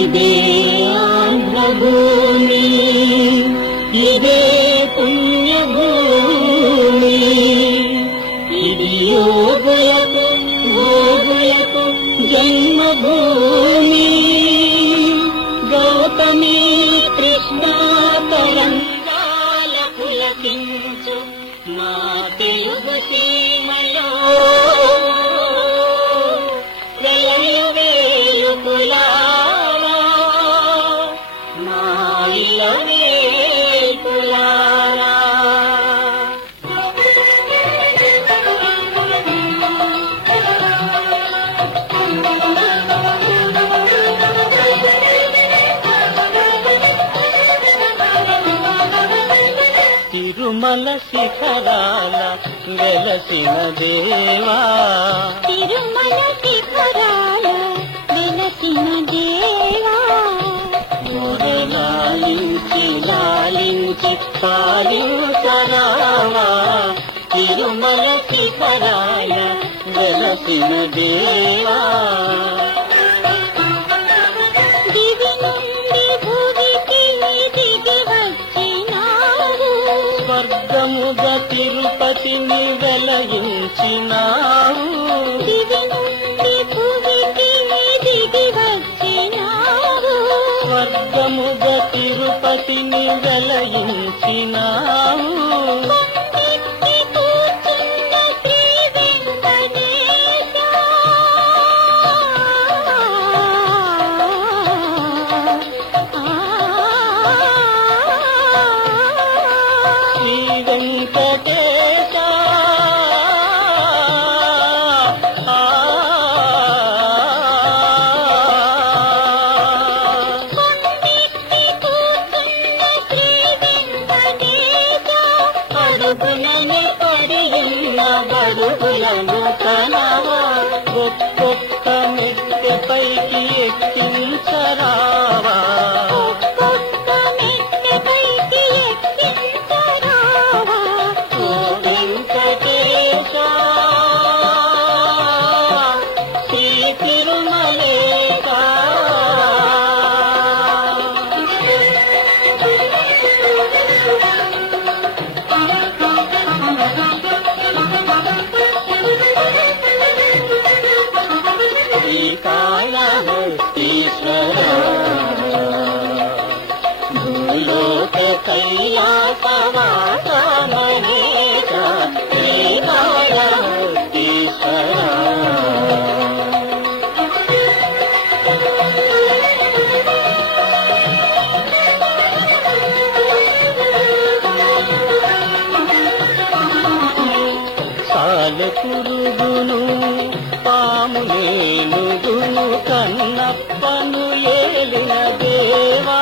ఇదే ఆంధ్రభూమి, ఇదే పుణ్యభూమి, ఇది యోగులకు భోగులకు జన్మభూమి. గౌతమి కృష్ణ తరంగాల పులకించు మా తెలుగు సీమలో ప్రళయ వేలుపులారా, మా ఇళ్ళ వేల్పులారా. తిరుమల శిఖరాల వెలసిన దేవా, తిరుమల శిఖరాల వెలసిన దేవా, లాలించి లాలించి పాలించరావా. తిరుమల శిఖరాల వెలసిన దేవా, దివి నుండి భువికి దిగి వచ్చినావు, స్వర్గముగా తిరుపతిని వెలయించినావు. దివి నుండి భువికి దిగి వచ్చినావు, స్వర్గముగా తిరుపతిని వెలయించినావు. కొండెక్కి కూర్చున్న శ్రీ వెంకటేశ, శ్రీ వెంకటేశ, కొండెక్కి కూర్చున్న శ్రీ వెంకటేశ, అడుగునని పడియున్న బడుగులను కనవా. ఒక్కొక్క మెట్టెపైకి ఎక్కించరావా. ఒక్కొక్క మెట్టెపైకి ఎక్కించరావా. ఓ వెంకటేశ, శ్రీ తిరుమలేశ. శ్రీకాళహస్తీశ్వర, భూలోక కైలాసవాస మహేశ. శ్రీకాళహస్తీశ్వర, సాలెపురుగును పాములేనుగును కన్నప్పను ఏలిన దేవా.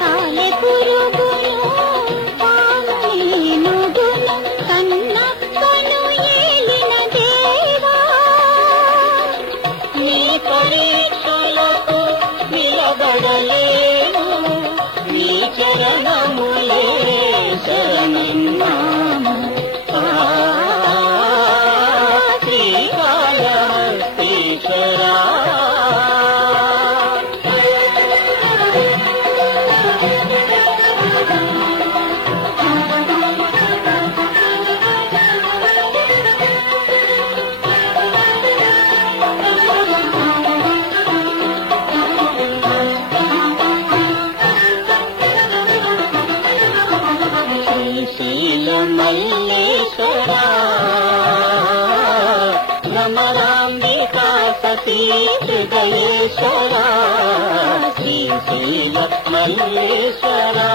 సాలెపురుగును పాములేనుగును కన్నప్పను ఏలిన దేవా, నీ పరీక్షలకు నిలబడలేను, నీ చరణములే శరణన్నాము. శ్రీకాళహస్తీశ్వరా, శ్రీశైల మల్లేశ్వరా, భ్రమరాంబికా సతీ హృదయేశ్వరా. శ్రీశైల మల్లేశ్వరా,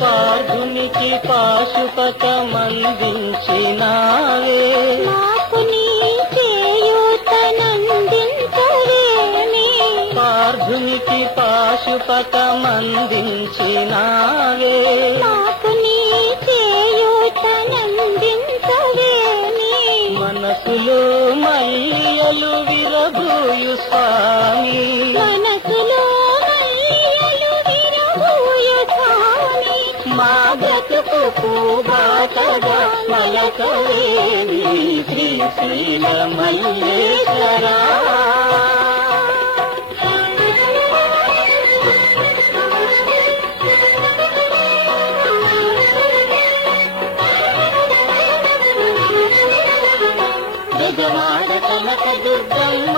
పార్థునికి పాశుపతమందించినావే. నాకు నీ చేయూతనందించవేమి, పార్థునికి పాశుపతమందించినావే. నాకు నీ చేయూతనందించవేమి, మనసులో మయ్యలు విరబూయు స్వామి. మనసులో మయ్యలు విరబూయు స్వామి. మా బ్రతుకు పూబాటగా మలకవేమి. శ్రీశైల మల్లేశ్వరా. కనక దుర్గమ్మ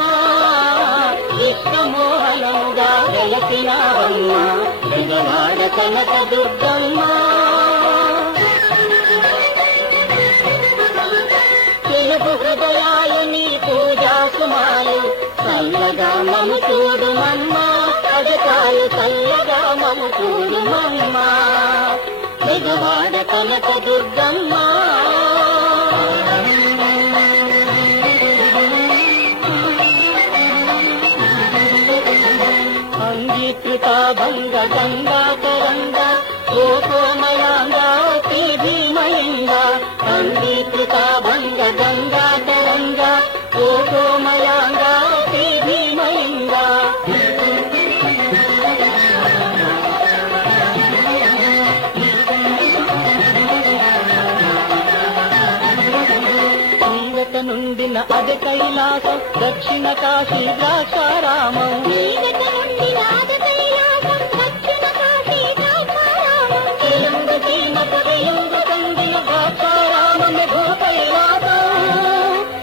విశ్వమోహనముగా వెలసినావమ్మ విజయవాడ కనక దుర్గమ్మ తెలుగు హృదయాల నీ పూజా సుమాలు చల్లగా మము చూడుమమ్మ పథకాలు చల్లగా మము చూడుమమ్మ విజయవాడ కనక దుర్గమ్మ అంగీకృత భంగ గంగా తరంగ ఓ కోమలాంగ శ్రీ భీమలింగ అంగీకృత భంగ గంగా తరంగ ఓ కోమలాంగ శ్రీ భీమలింగ నీరత నుండిన అదే కైలాసం దక్షిణ కాశీ ద్రాక్షారామం తెలుగు చీమకు వెలుగు కందిన ద్రాక్షారామమే భూకైలాసం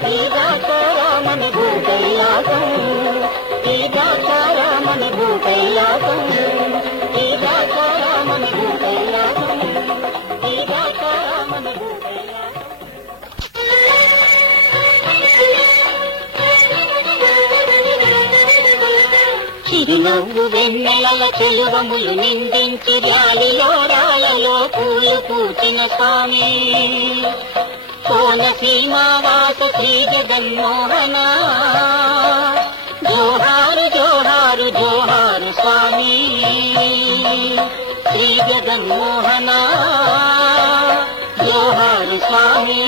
ఈ ద్రాక్షారామమే భూకైలాసం ఈ ద్రాక్షారామమే భూకైలాసం ఈ ద్రాక్షారామమే భూకైలాసం ఈ ద్రాక్షారామమే భూకైలాసం చిరునవ్వు వెన్నెలల చెలువములు నిందించి రాలిలో రాలలో పూలు పూచిన స్వామి కోనసీమావాస శ్రీ జగన్మోహన జోహారు జోహారు జోహారు స్వామి శ్రీ జగన్మోహన జోహారు స్వామి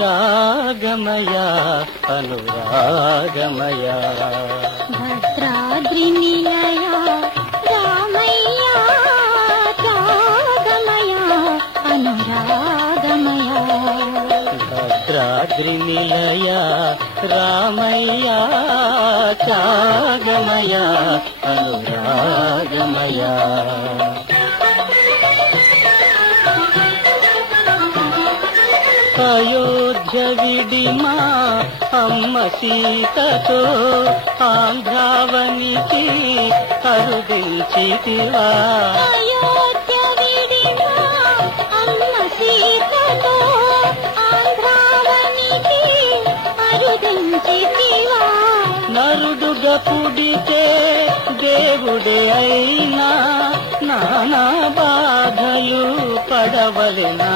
రాగమయ అనురాగమయ భద్రాద్రి నిలయ రామయ్య త్యాగమయ అనురాగమయ భద్రాద్రి నిలయ రామయ్య త్యాగమయ అనురాగమయ అయోధ్య విడిమా అమ్మ సీతతో ఆంధ్రావనికి అరుదించితివా అయోధ్య విడిమా అమ్మ సీతతో ఆంధ్రావనికి అరుదించితివా నరుడుగా పుడితే దేవుడే అయినా నానా బాధలు పడవలెనా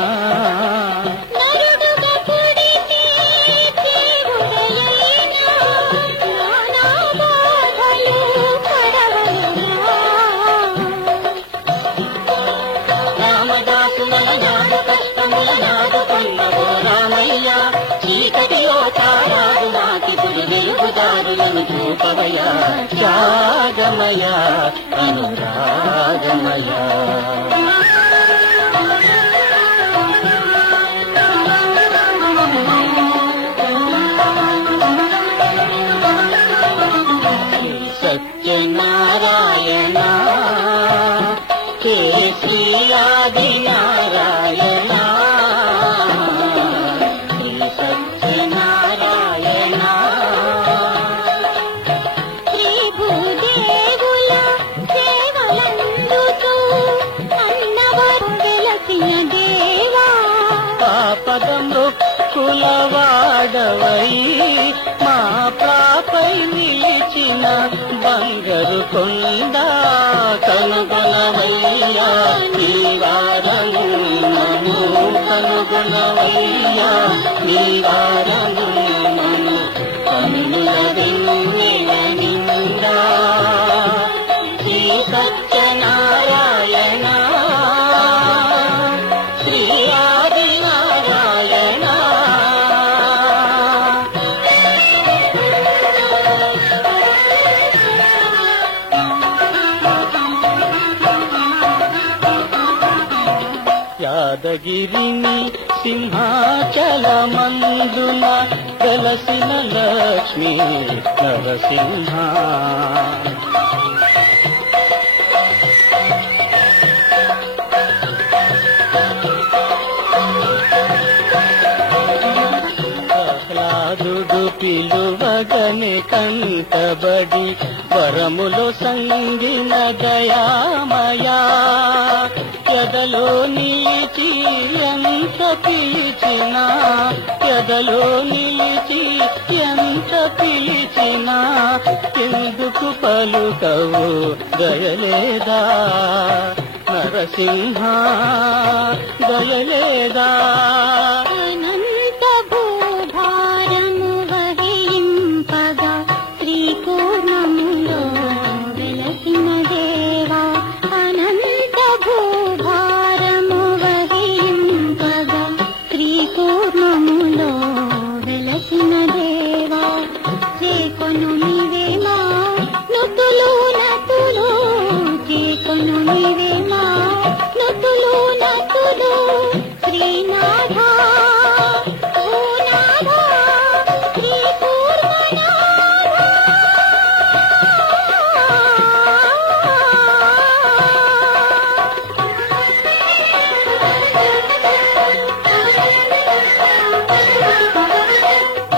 చీకటిలో తారాడు నాకిపుడు వెలుగుదారులను చూపవయ త్యాగమయ అనురాగమయ సత్యనారాయణ కేశ్రీ ఆదినారాయణ కులవాడవై మా ప్రాపై నిలిచిన బంగారు కొండ కనుగొనవయ్యా నీవారము మము కనుగొనవయ్యా నీవారము మము కన్నుల వెన్నెల నిండా శ్రీ సత్యనారాయణ శ్రీ ఆదినారాయణ యాదగిరిని సింహాచలమందున వెలసిన లక్ష్మీ నరసింహ. ప్రహ్లాదుడు పిలువగని కంటబడి వరములో సంగిన దయామయా ఎదలో నిలిచి ఎంత పిలిచినా ఎదలో నిలిచి ఎంత పిలిచినా ఎందుకు పలుకవు దయలేదా నరసింహ దయలేదా. అనంత భూభారము వహింపగా శ్రీకూర్మములో వెలసిన దేవా. అనంత భూభారము వహింపగా శ్రీకూర్మములో వెలసిన దేవా. చేకొను నీవేమా నుతులు నతులు చేకొను నీవేమా నుతులు నతులు శ్రీనాథ భూనాథ శ్రీకూర్మనాథ.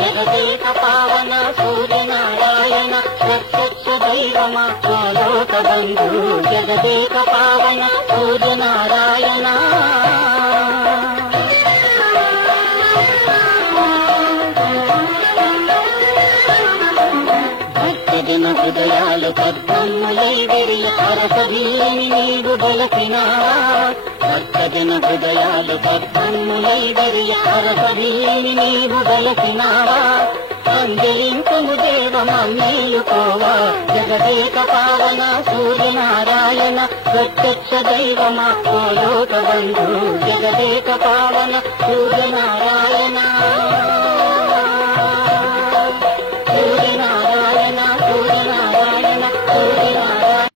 జగదేక పావన సూర్యనారాయణ ప్రత్యక్ష దైవమా లోక బంధు. జగదేక పావన సూర్యనారాయణ భక్తజన హృదయాలు పద్మములై విరియ అరసవీని నీవు బలసినావా. భక్తజన హృదయాలు పద్మములై విరియ అరసవీని నీవు బలసినావా. అంజలింపుము దేవమా మేలుకోవా. జగదేక పావన సూర్యనారాయణ ప్రత్యక్ష దైవమా లోక బంధు. జగదేక పావన సూర్యనారాయణ